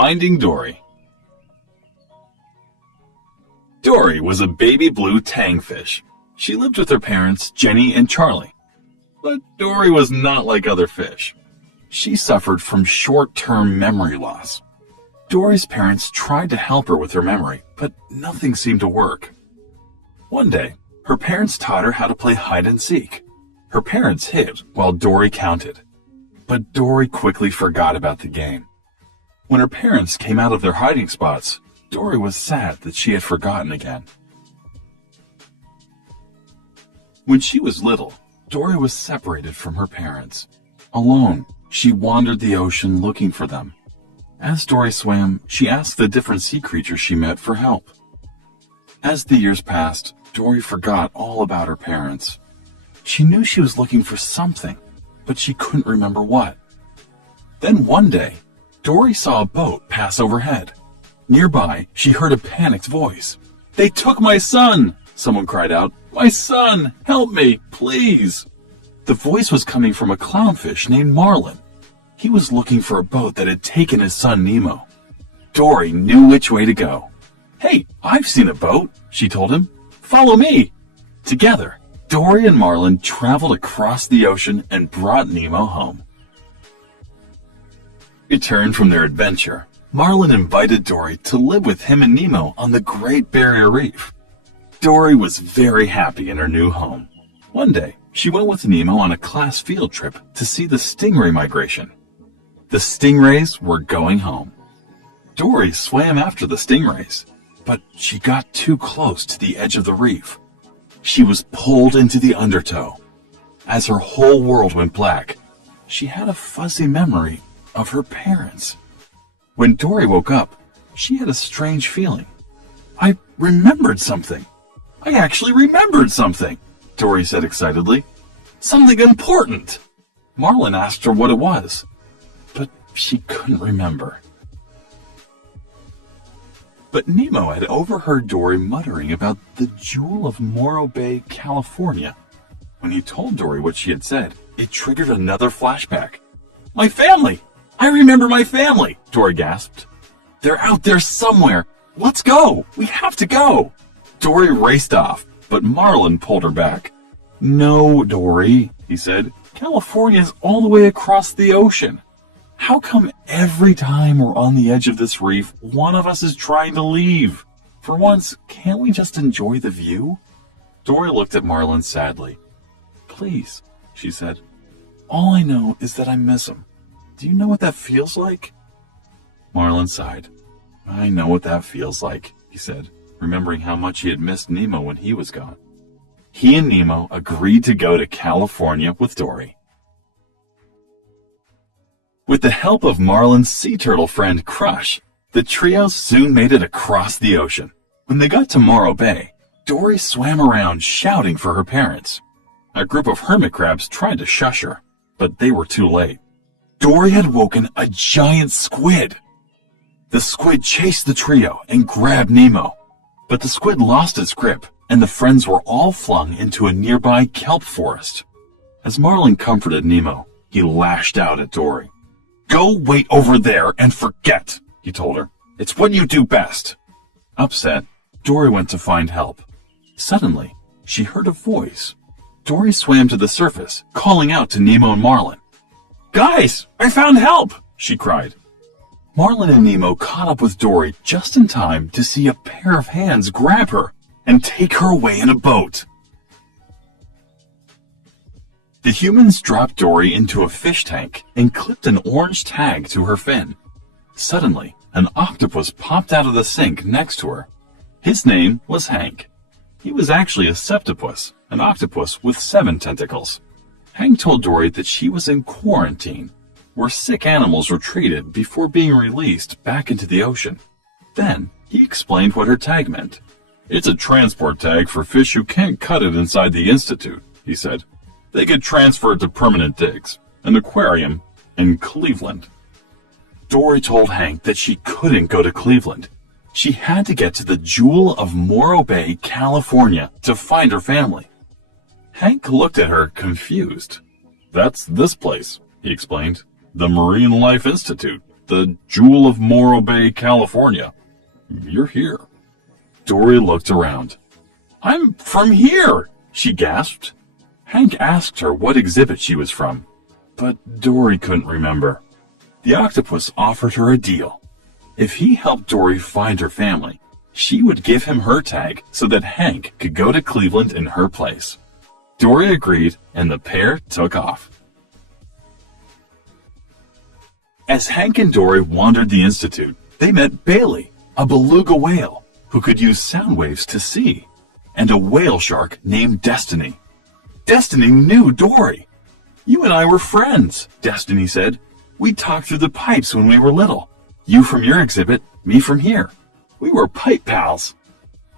Finding Dory. Dory was a baby blue tangfish. She lived with her parents, Jenny and Charlie. But Dory was not like other fish. She suffered from short-term memory loss. Dory's parents tried to help her with her memory, but nothing seemed to work. One day, her parents taught her how to play hide-and-seek. Her parents hid while Dory counted. But Dory quickly forgot about the game. When her parents came out of their hiding spots, Dory was sad that she had forgotten again. When she was little, Dory was separated from her parents. Alone, she wandered the ocean looking for them. As Dory swam, she asked the different sea creatures she met for help. As the years passed, Dory forgot all about her parents. She knew she was looking for something, but she couldn't remember what. Then one day, Dory saw a boat pass overhead. Nearby, she heard a panicked voice. "They took my son!" someone cried out. "My son! Help me, please!" The voice was coming from a clownfish named Marlin. He was looking for a boat that had taken his son Nemo. Dory knew which way to go. "Hey, I've seen a boat," she told him. "Follow me." Together, Dory and Marlin traveled across the ocean and brought Nemo home. Returned from their adventure, Marlin invited Dory to live with him and Nemo on the Great Barrier Reef. Dory was very happy in her new home. One day, she went with Nemo on a class field trip to see the stingray migration. The stingrays were going home. Dory swam after the stingrays, but she got too close to the edge of the reef. She was pulled into the undertow. As her whole world went black, she had a fuzzy memory of her parents. When Dory woke up, she had a strange feeling. "I remembered something. I actually remembered something," Dory said excitedly. "Something important." Marlin asked her what it was, but she couldn't remember. But Nemo had overheard Dory muttering about the Jewel of Morro Bay, California. When he told Dory what she had said, it triggered another flashback. "My family! I remember my family!" Dory gasped. "They're out there somewhere. Let's go! We have to go!" Dory raced off, but Marlin pulled her back. "No, Dory," he said. "California is all the way across the ocean. How come every time we're on the edge of this reef, one of us is trying to leave? For once, can't we just enjoy the view?" Dory looked at Marlin sadly. "Please," she said. "All I know is that I miss him. Do you know what that feels like?" Marlin sighed. "I know what that feels like," he said, remembering how much he had missed Nemo when he was gone. He and Nemo agreed to go to California with Dory. With the help of Marlin's sea turtle friend Crush, the trio soon made it across the ocean. When they got to Morro Bay, Dory swam around shouting for her parents. A group of hermit crabs tried to shush her, but they were too late. Dory had woken a giant squid. The squid chased the trio and grabbed Nemo, but the squid lost its grip, and the friends were all flung into a nearby kelp forest. As Marlin comforted Nemo, he lashed out at Dory. "Go wait over there and forget," he told her. "It's what you do best." Upset, Dory went to find help. Suddenly, she heard a voice. Dory swam to the surface, calling out to Nemo and Marlin. "Guys, I found help!" she cried. Marlin and Nemo caught up with Dory just in time to see a pair of hands grab her and take her away in a boat. The humans dropped Dory into a fish tank and clipped an orange tag to her fin. Suddenly, an octopus popped out of the sink next to her. His name was Hank. He was actually a septopus, an octopus with 7 tentacles. Hank told Dory that she was in quarantine, where sick animals were treated before being released back into the ocean. Then, he explained what her tag meant. "It's a transport tag for fish who can't cut it inside the Institute," he said. "They get transferred to permanent digs, an aquarium in Cleveland." Dory told Hank that she couldn't go to Cleveland. She had to get to the Jewel of Morro Bay, California, to find her family. Hank looked at her confused. "That's this place," he explained. "The Marine Life Institute. the Jewel of Morro Bay, California. You're here." Dory looked around. "I'm from here," she gasped. Hank asked her what exhibit she was from, but Dory couldn't remember. The octopus offered her a deal. If he helped Dory find her family, she would give him her tag so that Hank could go to Cleveland in her place. Dory agreed, and the pair took off. As Hank and Dory wandered the Institute, they met Bailey, a beluga whale who could use sound waves to see, and a whale shark named Destiny. Destiny knew Dory. "You and I were friends," Destiny said. "We talked through the pipes when we were little. You from your exhibit, me from here. We were pipe pals."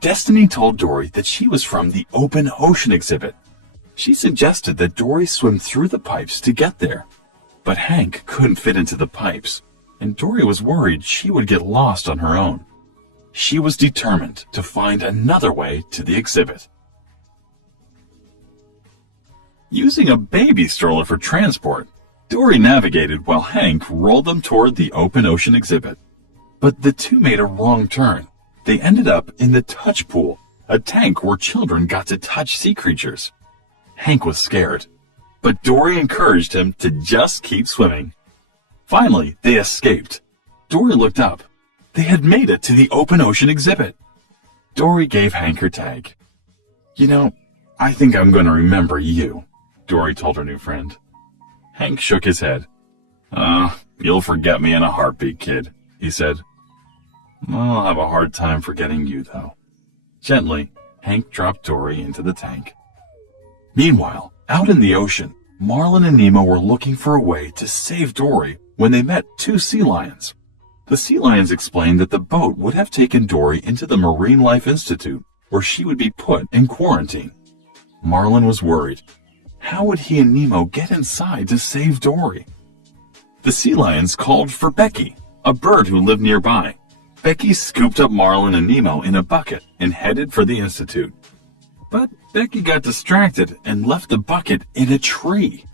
Destiny told Dory that she was from the open ocean exhibit. She suggested that Dory swim through the pipes to get there. But Hank couldn't fit into the pipes, and Dory was worried she would get lost on her own. She was determined to find another way to the exhibit. Using a baby stroller for transport, Dory navigated while Hank rolled them toward the open ocean exhibit. But the two made a wrong turn. They ended up in the touch pool, a tank where children got to touch sea creatures. Hank was scared, but Dory encouraged him to just keep swimming. Finally, they escaped. Dory looked up. They had made it to the open ocean exhibit. Dory gave Hank her tag. "You know, I think I'm going to remember you," Dory told her new friend. Hank shook his head. You'll forget me in a heartbeat, kid," he said. "I'll have a hard time forgetting you, though." Gently, Hank dropped Dory into the tank. Meanwhile, out in the ocean, Marlin and Nemo were looking for a way to save Dory when they met two sea lions. The sea lions explained that the boat would have taken Dory into the Marine Life Institute, where she would be put in quarantine. Marlin was worried. How would he and Nemo get inside to save Dory? The sea lions called for Becky, a bird who lived nearby. Becky scooped up Marlin and Nemo in a bucket and headed for the Institute. But Becky got distracted and left the bucket in a tree.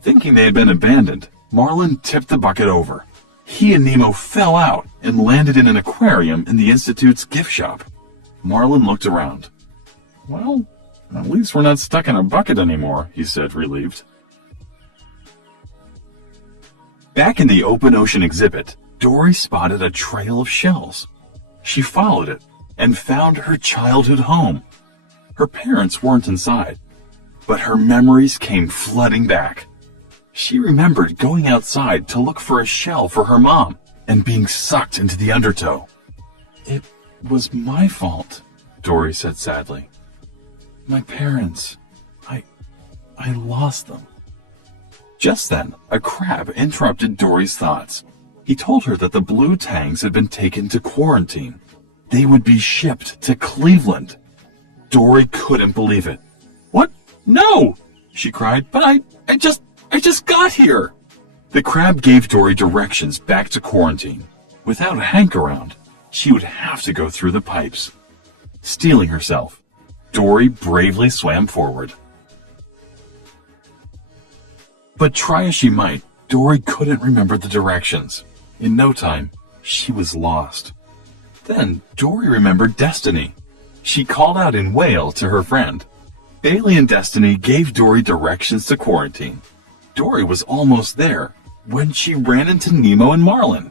Thinking they had been abandoned, Marlin tipped the bucket over. He and Nemo fell out and landed in an aquarium in the Institute's gift shop. Marlin looked around. "Well, at least we're not stuck in a bucket anymore," he said, relieved. Back in the open ocean exhibit, Dory spotted a trail of shells. She followed it and found her childhood home. Her parents weren't inside, but her memories came flooding back. She remembered going outside to look for a shell for her mom and being sucked into the undertow. "It was my fault," Dory said sadly. "My parents, I lost them." Just then, a crab interrupted Dory's thoughts. He told her that the blue tangs had been taken to quarantine. They would be shipped to Cleveland. Dory couldn't believe it. "What? No!" she cried. "But I just got here." The crab gave Dory directions back to quarantine. Without Hank around, she would have to go through the pipes. Steeling herself, Dory bravely swam forward. But try as she might, Dory couldn't remember the directions. In no time, she was lost. Then Dory remembered Destiny. She called out in whale to her friend. Bailey and Destiny gave Dory directions to quarantine. Dory was almost there when she ran into Nemo and Marlin.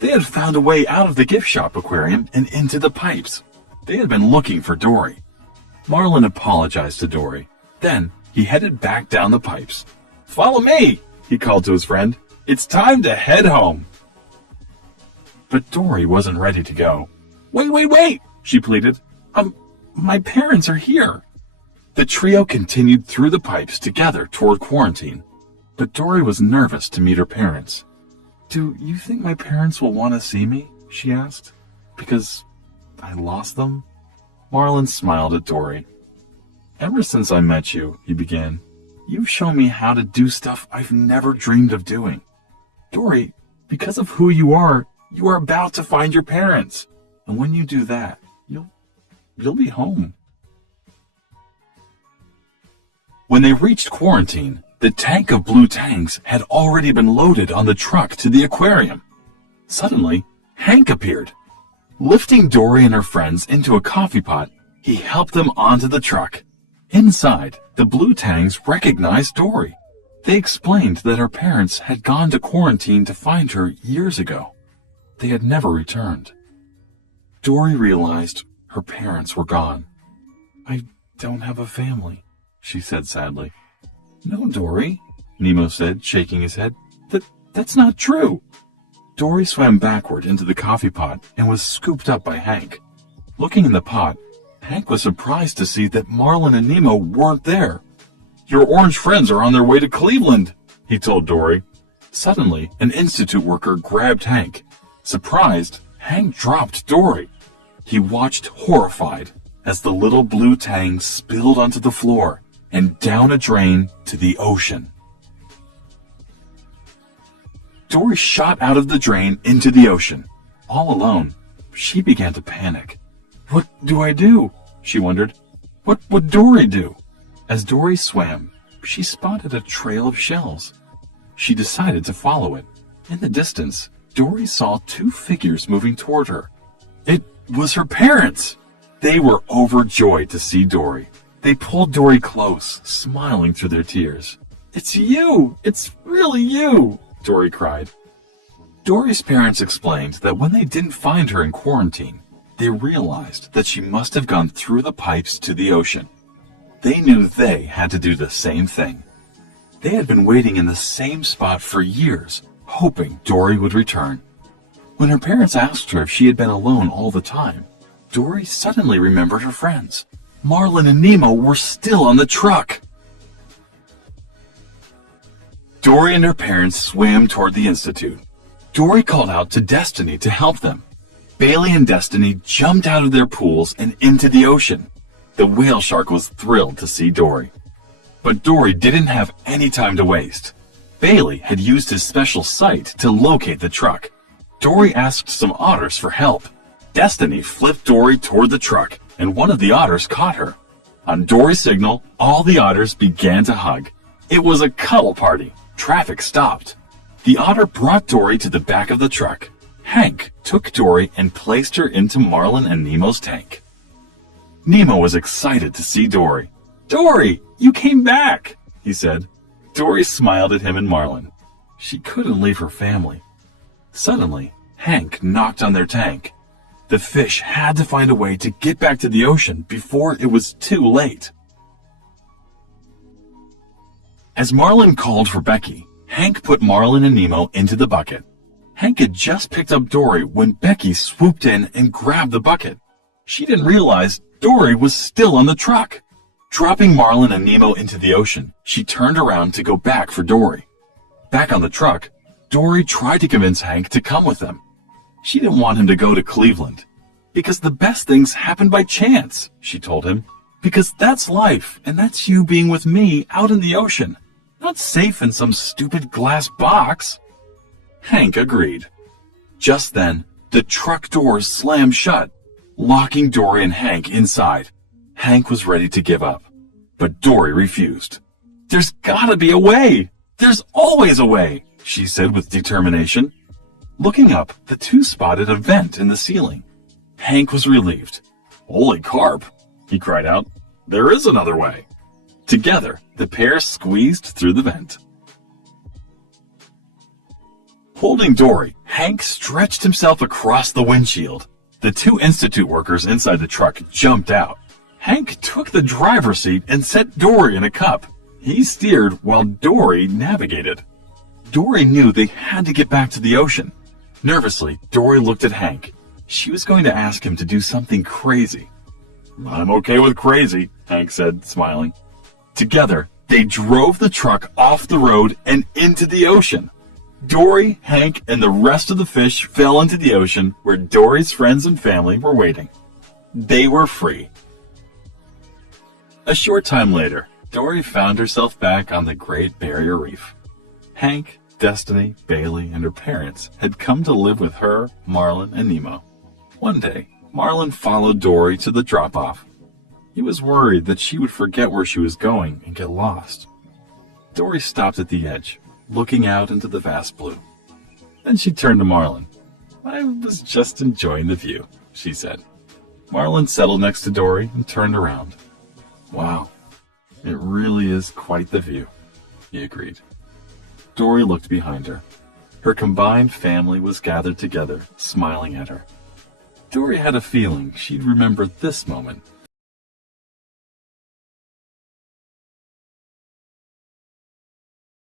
They had found a way out of the gift shop aquarium and into the pipes. They had been looking for Dory. Marlin apologized to Dory. Then he headed back down the pipes. "Follow me," he called to his friend. "It's time to head home." But Dory wasn't ready to go. Wait, she pleaded. My parents are here." The trio continued through the pipes together toward quarantine. But Dory was nervous to meet her parents. "Do you think my parents will want to see me?" she asked. "Because I lost them?" Marlin smiled at Dory. "Ever since I met you," he began, "you've shown me how to do stuff I've never dreamed of doing. Dory, because of who you are about to find your parents. And when you do that, you'll be home." When they reached quarantine, the tank of blue tangs had already been loaded on the truck to the aquarium. Suddenly, Hank appeared. Lifting Dory and her friends into a coffee pot, he helped them onto the truck. Inside, the blue tangs recognized Dory. They explained that her parents had gone to quarantine to find her years ago. They had never returned. Dory realized her parents were gone. "I don't have a family," she said sadly. "No, Dory," Nemo said, shaking his head. That's not true." Dory swam backward into the coffee pot and was scooped up by Hank. Looking in the pot, Hank was surprised to see that Marlin and Nemo weren't there. "Your orange friends are on their way to Cleveland," he told Dory. Suddenly, an institute worker grabbed Hank. Surprised, Hank dropped Dory. He watched horrified as the little blue tang spilled onto the floor and down a drain to the ocean. Dory shot out of the drain into the ocean. All alone, she began to panic. "What do I do?" she wondered. "What would Dory do?" As Dory swam, she spotted a trail of shells. She decided to follow it. In the distance, Dory saw two figures moving toward her. It was her parents! They were overjoyed to see Dory. They pulled Dory close, smiling through their tears. "It's you! It's really you!" Dory cried. Dory's parents explained that when they didn't find her in quarantine, they realized that she must have gone through the pipes to the ocean. They knew they had to do the same thing. They had been waiting in the same spot for years, hoping Dory would return. When her parents asked her if she had been alone all the time, Dory suddenly remembered her friends. Marlin and Nemo were still on the truck. Dory and her parents swam toward the institute. Dory called out to Destiny to help them. Bailey and Destiny jumped out of their pools and into the ocean. The whale shark was thrilled to see Dory. But Dory didn't have any time to waste. Bailey had used his special sight to locate the truck. Dory asked some otters for help. Destiny flipped Dory toward the truck, and one of the otters caught her. On Dory's signal, all the otters began to hug. It was a cuddle party. Traffic stopped. The otter brought Dory to the back of the truck. Hank took Dory and placed her into Marlin and Nemo's tank. Nemo was excited to see Dory. "Dory, you came back," he said. Dory smiled at him and Marlin. She couldn't leave her family. Suddenly, Hank knocked on their tank. The fish had to find a way to get back to the ocean before it was too late. As Marlin called for Becky, Hank put Marlin and Nemo into the bucket. Hank had just picked up Dory when Becky swooped in and grabbed the bucket. She didn't realize Dory was still on the truck. Dropping Marlin and Nemo into the ocean, she turned around to go back for Dory. Back on the truck, Dory tried to convince Hank to come with them. She didn't want him to go to Cleveland. "Because the best things happen by chance," she told him. "Because that's life, and that's you being with me out in the ocean. Not safe in some stupid glass box." Hank agreed. Just then, the truck doors slammed shut, locking Dory and Hank inside. Hank was ready to give up, but Dory refused. "There's gotta be a way! There's always a way!" she said with determination. Looking up, the two spotted a vent in the ceiling. Hank was relieved. "Holy carp!" he cried out. "There is another way." Together, the pair squeezed through the vent. Holding Dory, Hank stretched himself across the windshield. The two institute workers inside the truck jumped out. Hank took the driver's seat and set Dory in a cup. He steered while Dory navigated. Dory knew they had to get back to the ocean. Nervously, Dory looked at Hank. She was going to ask him to do something crazy. "I'm okay with crazy," Hank said, smiling. Together, they drove the truck off the road and into the ocean. Dory, Hank, and the rest of the fish fell into the ocean where Dory's friends and family were waiting. They were free. A short time later, Dory found herself back on the Great Barrier Reef. Hank, Destiny, Bailey, and her parents had come to live with her, Marlin, and Nemo. One day, Marlin followed Dory to the drop-off. He was worried that she would forget where she was going and get lost. Dory stopped at the edge, looking out into the vast blue. Then she turned to Marlin. I was just enjoying the view, she said. Marlin settled next to Dory and turned around. Wow, it really is quite the view, he agreed. Dory looked behind her. Her combined family was gathered together, smiling at her. Dory had a feeling she'd remember this moment